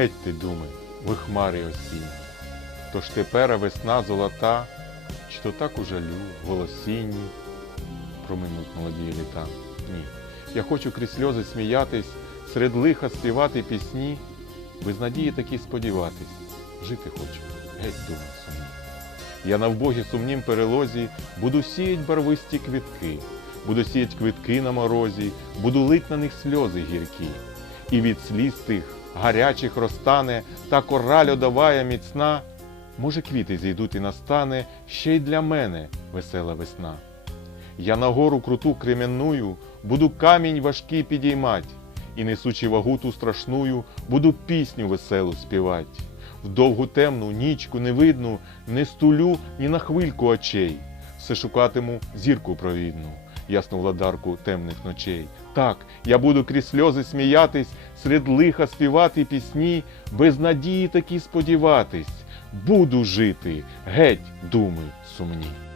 Геть ти, думи, ви хмари осінні. Тож тепер весна золота, чи то так у жалю, голосінні, проминуть молоді літа. Ні. Я хочу крізь сльози сміятись, серед лиха співати пісні, без надії таки сподіватись. Жити хочу, геть думи сумні. Я на вбогі сумнім перелозі буду сіять барвисті квітки, буду сіять квітки на морозі, буду лить на них сльози гіркі. І від сліз тих гарячих розтане та кора льодовая міцна. Може, квіти зійдуть і настане ще й для мене весела весна. Я на гору круту крем'яную буду камінь важкий підіймать, і несучи вагу ту страшную, буду пісню веселу співать. В довгу темну нічку невидну не стулю ні на хвильку очей, все шукатиму зірку провідну, ясну владарку темних ночей. Так, я буду крізь сльози сміятись, серед лиха співати пісні, без надії такі сподіватись. Буду жити, геть думи сумні.